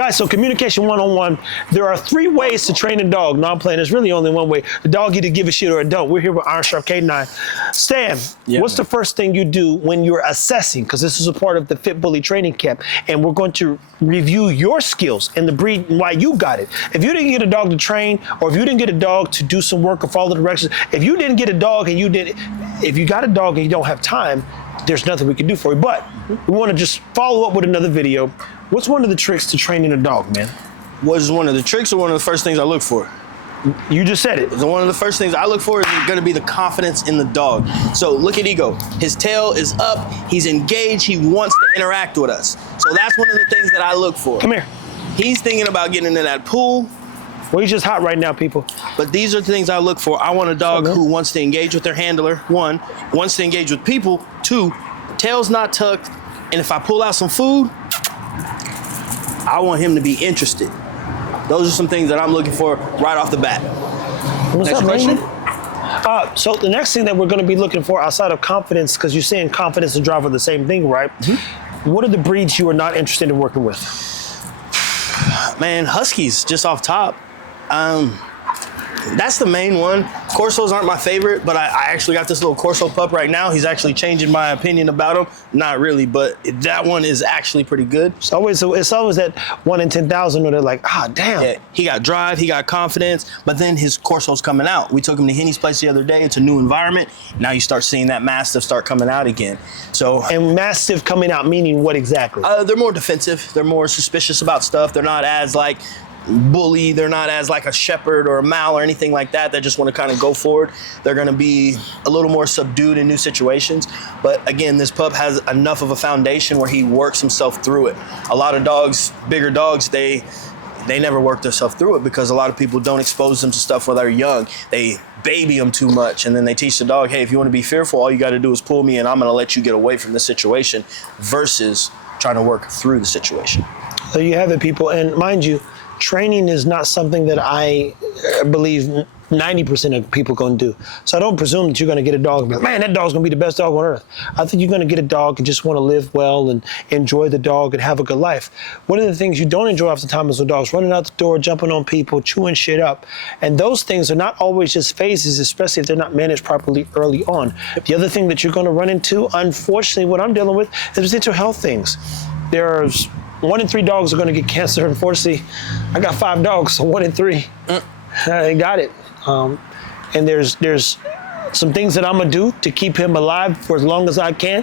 Guys, so communication 101. There are 3 ways to train a dog. No, I'm playing. There's really only one way. The dog either give a shit or it don't. We're here with Iron Sharp K9. Stan, what's the first thing you do when you're assessing? Because this is a part of the FitBully training camp, and we're going to review your skills and the breed and why you got it. If you didn't get a dog to train, or if you didn't get a dog to do some work or follow the directions, if you didn't get a dog and if you got a dog and you don't have time, there's nothing we can do for you. But we want to just follow up with another video. What's one of the tricks to training a dog, man? What is one of the tricks or one of the first things I look for? You just said it. One of the first things I look for is going to be the confidence in the dog. So look at Ego. His tail is up. He's engaged. He wants to interact with us. So that's one of the things that I look for. Come here. He's thinking about getting into that pool. Well, he's just hot right now, people. But these are the things I look for. I want a dog who wants to engage with their handler, 1, wants to engage with people, 2, tail's not tucked, and if I pull out some food, I want him to be interested. Those are some things that I'm looking for right off the bat. What's Next up, question? So the next thing that we're going to be looking for outside of confidence, because you're saying confidence and drive are the same thing, right? Mm-hmm. What are the breeds you are not interested in working with? Man, Huskies, just off top. That's the main one. Corsos aren't my favorite, but I actually got this little Corso pup right now. He's actually changing my opinion about him. Not really, but that one is actually pretty good. It's always that 1 in 10,000 where they're like, damn. Yeah, he got drive, he got confidence, but then his Corso's coming out. We took him to Henny's place the other day. It's a new environment. Now you start seeing that Mastiff start coming out again. And Mastiff coming out meaning what exactly? They're more defensive. They're more suspicious about stuff. They're not as like bully. They're not as like a shepherd or a mal or anything like that. They just want to kind of go forward. They're going to be a little more subdued in new situations. But again, this pup has enough of a foundation where he works himself through it. A lot of dogs, bigger dogs, they never work themselves through it because a lot of people don't expose them to stuff when they're young. They baby them too much, and then they teach the dog, hey, if you want to be fearful, all you got to do is pull me and I'm going to let you get away from the situation versus trying to work through the situation. There you have it, people. And mind you, training is not something that I believe 90% of people going to do. So I don't presume that you're going to get a dog and be like, man, that dog's going to be the best dog on earth. I think you're going to get a dog and just want to live well and enjoy the dog and have a good life. One of the things you don't enjoy half the time is the dogs running out the door, jumping on people, chewing shit up. And those things are not always just phases, especially if they're not managed properly early on. The other thing that you're going to run into, unfortunately, what I'm dealing with is mental health things. There's 1 in 3 dogs are going to get cancer. Unfortunately, I got 5 dogs, so 1 in 3. I got it. And there's some things that I'm gonna do to keep him alive for as long as I can.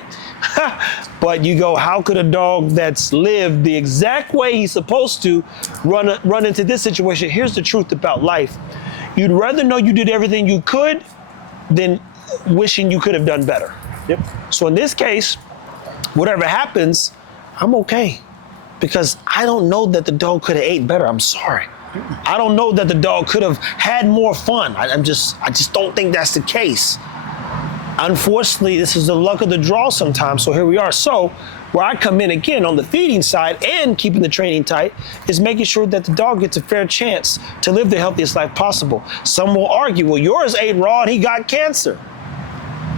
But you go, how could a dog that's lived the exact way he's supposed to run into this situation? Here's the truth about life. You'd rather know you did everything you could than wishing you could have done better. Yep. So in this case, whatever happens, I'm okay. Because I don't know that the dog could have ate better. I'm sorry. I don't know that the dog could have had more fun. I just don't think that's the case. Unfortunately, this is the luck of the draw sometimes, so here we are. So where I come in again on the feeding side and keeping the training tight is making sure that the dog gets a fair chance to live the healthiest life possible. Some will argue, well, yours ate raw and he got cancer.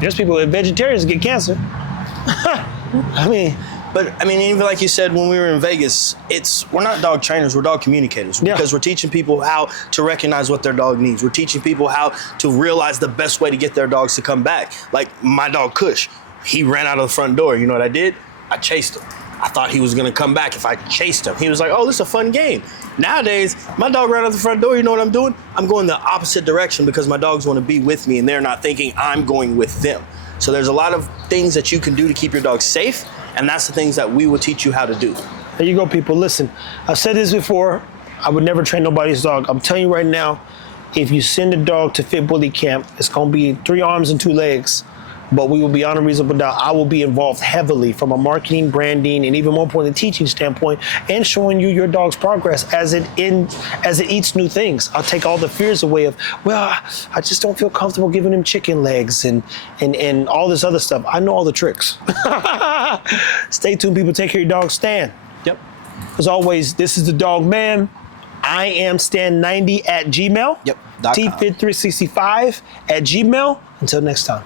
There's people that are vegetarians that get cancer. But even like you said, when we were in Vegas, we're not dog trainers, we're dog communicators. Because we're teaching people how to recognize what their dog needs. We're teaching people how to realize the best way to get their dogs to come back. Like my dog Kush, he ran out of the front door. You know what I did? I chased him. I thought he was gonna come back if I chased him. He was like, oh, this is a fun game. Nowadays, my dog ran out the front door, you know what I'm doing? I'm going the opposite direction because my dogs wanna be with me and they're not thinking I'm going with them. So there's a lot of things that you can do to keep your dog safe, and that's the things that we will teach you how to do. There you go, people. Listen, I've said this before. I would never train nobody's dog. I'm telling you right now, if you send a dog to FitBully Camp, it's going to be 3 arms and 2 legs. But we will be on a reasonable doubt. I will be involved heavily from a marketing, branding, and even more importantly, teaching standpoint, and showing you your dog's progress as it eats new things. I'll take all the fears away of, well, I just don't feel comfortable giving him chicken legs and all this other stuff. I know all the tricks. Stay tuned, people. Take care of your dog. Stan. Yep. As always, this is the Dog Man. I am Stan90 at Gmail. Yep. TFit365 at Gmail. Until next time.